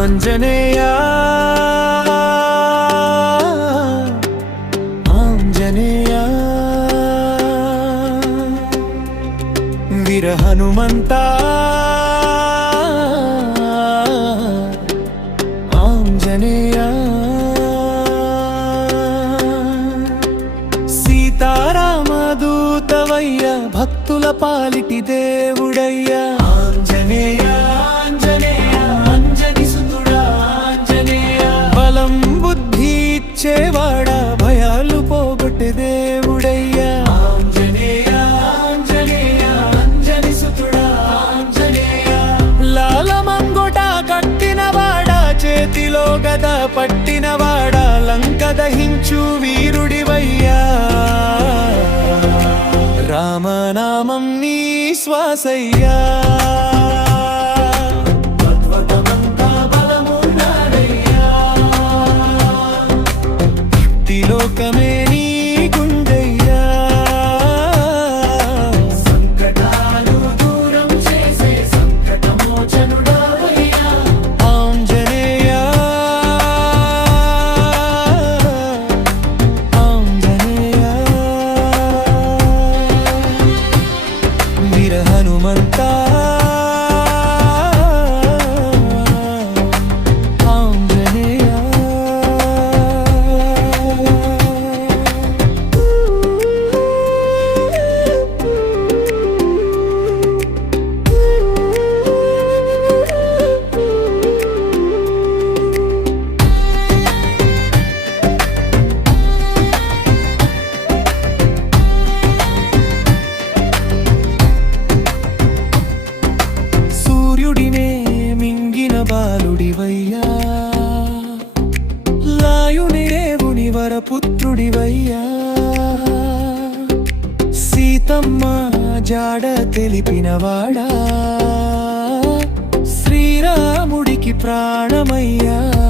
ఆంజనేయ. ఆంజనేయ. వీర హనుమంత ఆంజనేయ. సీతారామదూతవయ్య భక్తుల పాలిటి దేవుడయ్య. ఆంజనేయ. గద పట్టినవాడా లంక దహించు వీరుడివయ్యా. రామనామం నీ శ్వాసయ్యా. పుత్రుడివయ్యా. సీతమ్మ జాడ తెలిపినవాడా. శ్రీరాముడికి ప్రాణమయ్యా.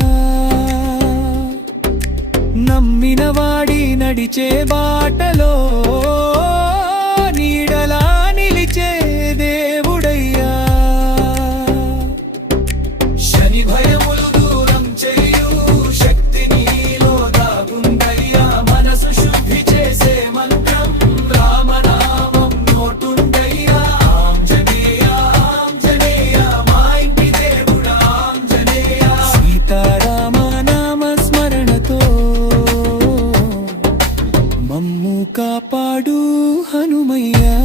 నడిచే బాటలో వచ్చాడు హనుమయ్యా.